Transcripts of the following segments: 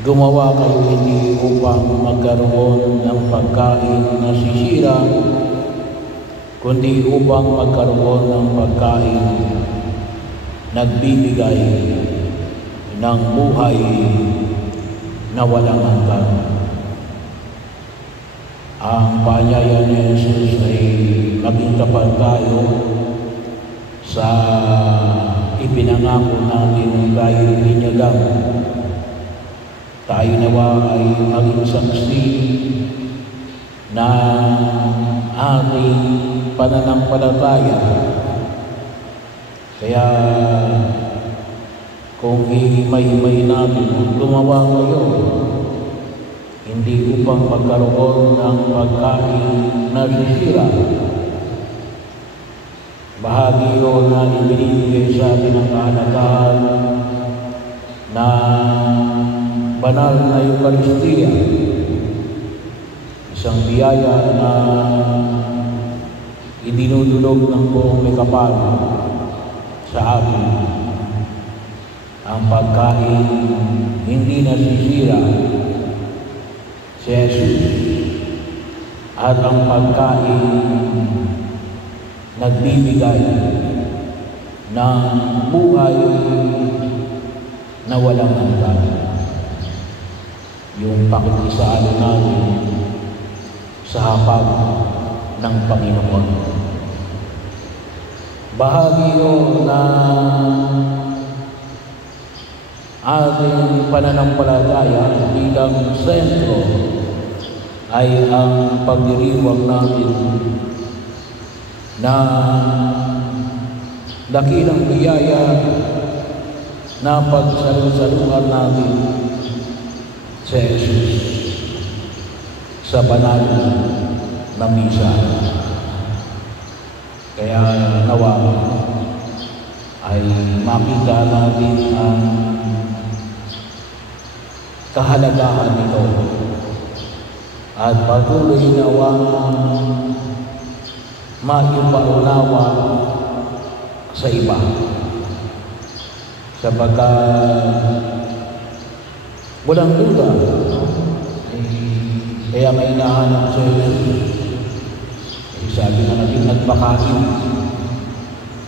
Gumawa kayo hindi upang magkaroon ng pagkain na sisira, kundi upang magkaroon ng pagkain nagbibigay ng buhay na walang hanggan. Ang paanyaya ni Jesus ay maging tapat tayo sa ipinangako natin dahil binyagang tayo nawa ay maging saksi na ating pananampalataya. Kaya kung hihimay-himay natin, gumawa kayo hindi upang magkaroon ng pagkain na sisira. Bahagi yun na ibinibigay sa atin ang kahalagahan na banal na Eucharistia, isang biyaya na idinudulog ng buong may kapal sa atin. Ang pagkain hindi nasisira, si Jesus, at ang pagkain nagbibigay ng buhay na walang hanggan. Yung pakikisaan natin sa hapag ng Panginoon. Bahagi yun na ating pananampalataya bilang sentro ay ang pagdiriwang natin na dakilang biyaya na pagsalusaluhan natin sa Jesus sa banal na misa. Kaya nawa ay makita natin ang kahalagahan nito at patuloy nawang maiunawa sa iba, sapagkat walang duda kaya may hinahanap sa Jesus. Sabi na natin,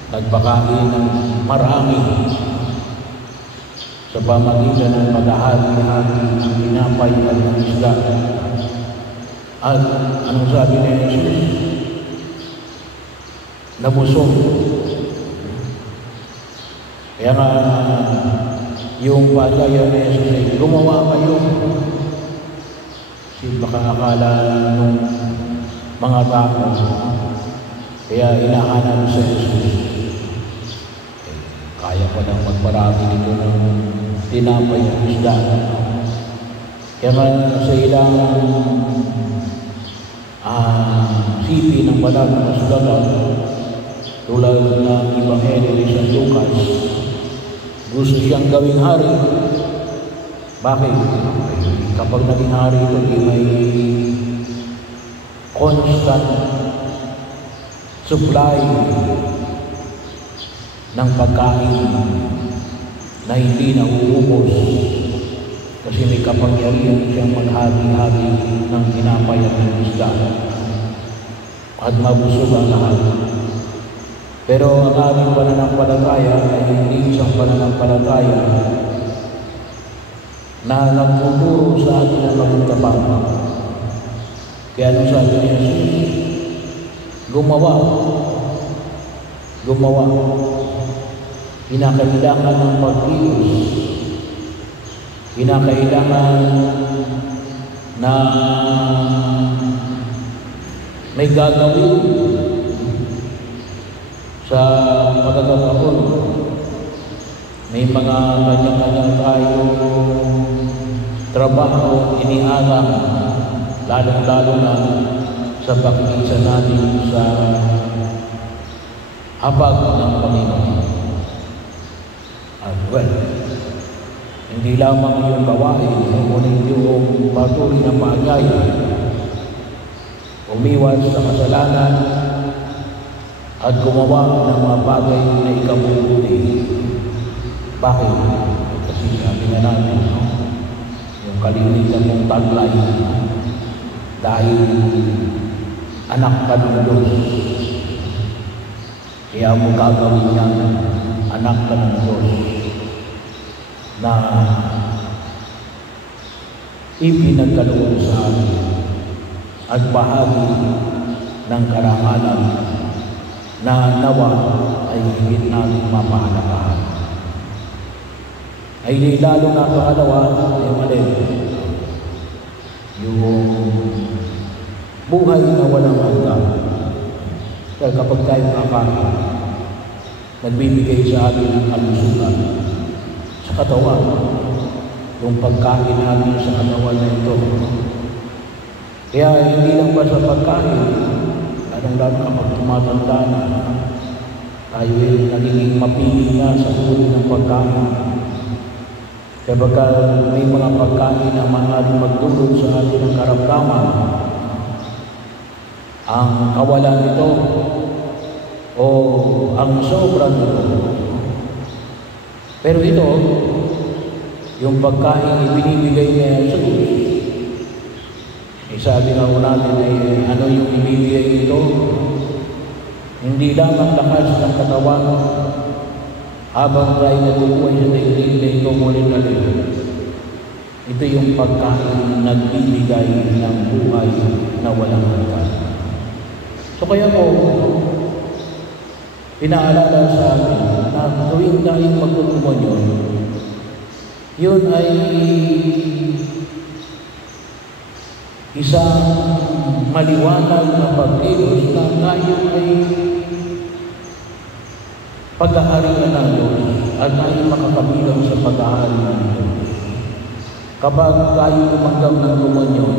nagpakain ng marami sa pamagitan ng paghahati-hati ng tinapay at ng isda. At anong sabi ni Jesus? Nabusog. Kaya nga, yung paanyaya ni Jesus ay gumawa kayo. Kasi baka akala nung mga tao, kaya hinahanap sa Jesus. Kaya pa lang magparati nito ng tinapay at isda. Kaya nga sa ilang sipi ng banal na kasulatan, tulad ng Ebanghelyo ni San Lucas, gusto siyang gawing hari. Bakit? Kapag naging hari ito, may constant supply ng pagkain na hindi nauubos kasi may kapangyarihan siyang maghati-hati ng tinapay at ng isda at mabusog ang lahat. Pero ang ating pananampalataya ay hindi isang pananampalataya na nagtuturo sa atin ang maging tapat. Kaya nung sabi ni Jesus, gumawa. Kinakailangan ng pag-ius. Kinakailangan na may gagawin sa pagkakataon. May mga kanya-kanya tayong trabaho inialam, lalong-lalo na sa pagkikisa natin sa habag ng Panginoon. At hindi lamang yung gawain, ngunit yung patuloy na paanyaya, umiwas sa kasalanan at gumawa ng mga bagay na ikabubuti. Bakit? Kasi sabi nga natin, kalimitan mong taglay dahil anak ka ng Diyos. Kaya mo gagawin yan, anak ka ng Diyos, na ipinagkaloob sa atin at bahagi ng karangalan na nawa ay higit natin mapahalagahan. Ay di lalo na pangalawa, yung buhay na walang hanggan. Kaya kapag tayo kakain, nagbibigay sa atin ng kalusugan sa katawan, yung pagkain natin sa katawan na ito. Kaya hindi lang ba sa pagkain, lalong-lalo kapag tumatanda na, tayo ay nagiging mapili na sa huli ng pagkain. Kaya baka may mga pagkain na maaaring magdulot sa atin ng karamdaman, ang kawalan nito o ang sobra nito. Pero ito, yung pagkain ibinibigay niya sa Diyos. Sabi nga natin ay ano yung ibibigay nito? Hindi lamang lakas ng katawan habang tayo natubuhay sa daigdig na ito muling natin. Ito yung pagkain nagbibigay ng buhay na walang hanggan. So kaya po, pinaalala sa amin na tuwing tayong magtutumonyon, yun ay isang maliwanag na pagkilos na tayo ay pag-aharian ng Diyos at tayo makakabilang sa pag-ahari ng Diyos. Kapag tayo tumanggap ng tumonyon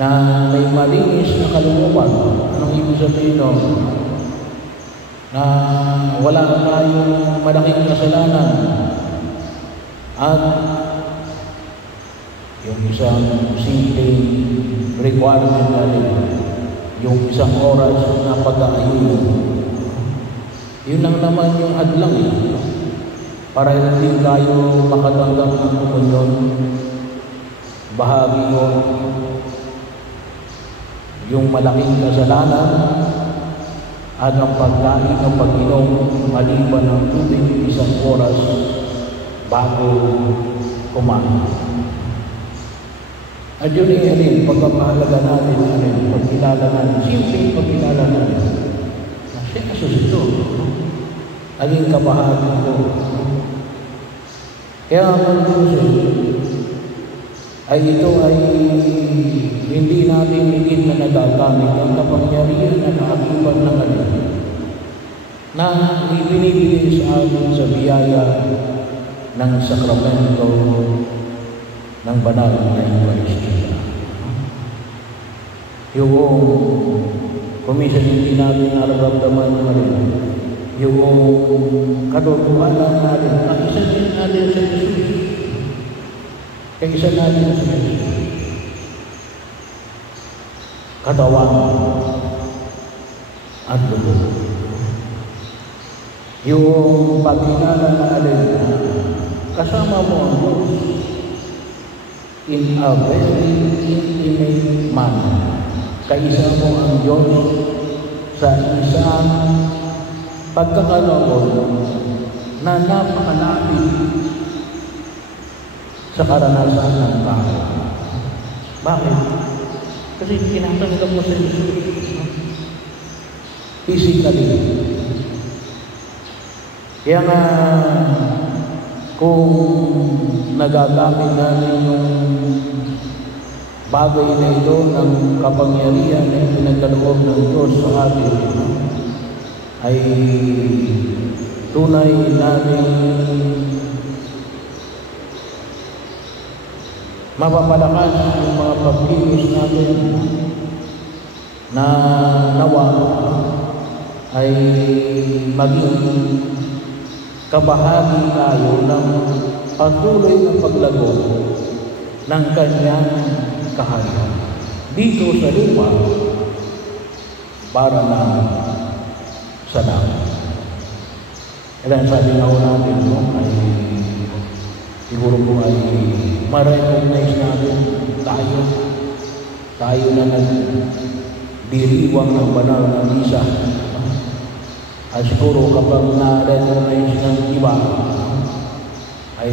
na may malinis na kalooban, anong ibig sabihin no? Na wala na tayong malaking kasalanan at yung isang simpleng requirement natin, yung isang oras na pag-aayuno, yun lang naman yung hadlang para hindi tayo makatanggap ng komunyon. Bahagi ko yung malaking kasalanan at ang pagkain o pag-inom maliban ng tubig isang oras bago kumain. At yun ay pagpapahalaga natin, pagkilala natin, simpleng pagkilala natin. Siya kasusito. Naging kabahagi ko. Kaya ang Diyos ay ito ay hindi natin higit na nagagamit ang kapangyarihan na kaakibat ng ano na ibinibigay sa atin sa biyaya ng sakramento ng banal na Eucharistia. Yung kuminsan hindi natin nararamdaman natin, yung katotohanan natin, isa din natin sa Jesus. Kaisa natin sa Jesus. Katawan at loob. Yung pagkilala natin, kasama mo ang Diyos in a very intimate manner. Kaisa mo ang Diyos sa isang pagkakaloon na napakalapit sa karanasan ng tao. Bakit? Kasi tinatanggap mo sa Jesus. Physically. Kaya nga, kung nagagamit natin yung bagay na ito ng kapangyarihan na pinagkaloob ng Diyos sa atin, ay tunay natin mapapalakas yung mga pagkilos natin na nawa ay maging kabahagi tayo ng patuloy na paglago ng kanyang kaharian dito sa lupa para na sa langit. Kaya sabi nga natin ay siguro po ay ma-recognize natin tayo na nagdiriwang ng banal na misa. At siguro kapag na-recognize ng iba, ay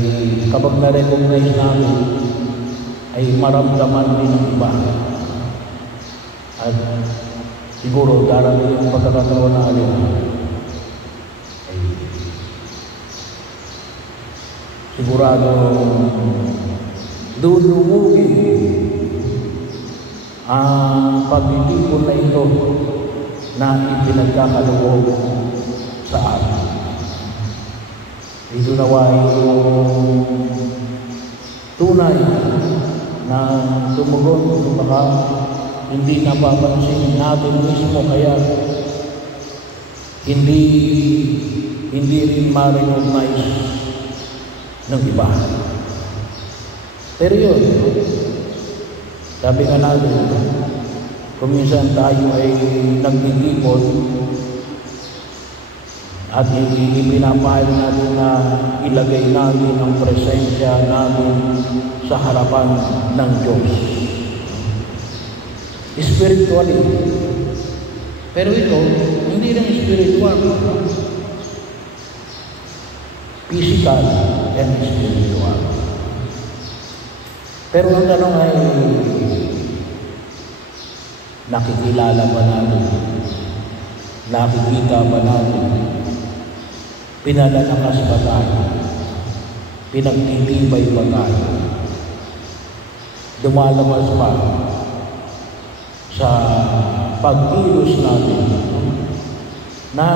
kapag na-recognize namin, ay maramdaman din ng iba. At siguro darating yung pagkakataon na alin, ay sigurado dudumugi ang pagtitipon na ito na ipinagkakaloob sa atin. Ito nawa yung tunay na tumugon, baka hindi napapansin natin mismo, kaya hindi rin ma-recognize ng iba. Pero yun, sabi nga natin, kung minsan tayo ay nagtitipon at ipinapahal natin na ilagay natin ang presensya natin sa harapan ng Diyos. Spiritually. Pero ito, hindi lang spiritual. Physical and spiritual. Pero ang tanong ay, nakikilala ba natin? Nakikita ba natin? Pinalalakas ba tayo? Pinagtitibay ba tayo? Dumalabas ba sa pagkilos natin na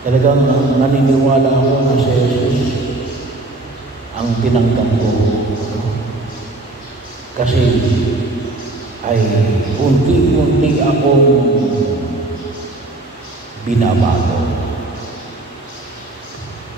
talagang naniniwala ako na si Jesus ang tinanggap ko, kasi ay unti-unti akong binabago.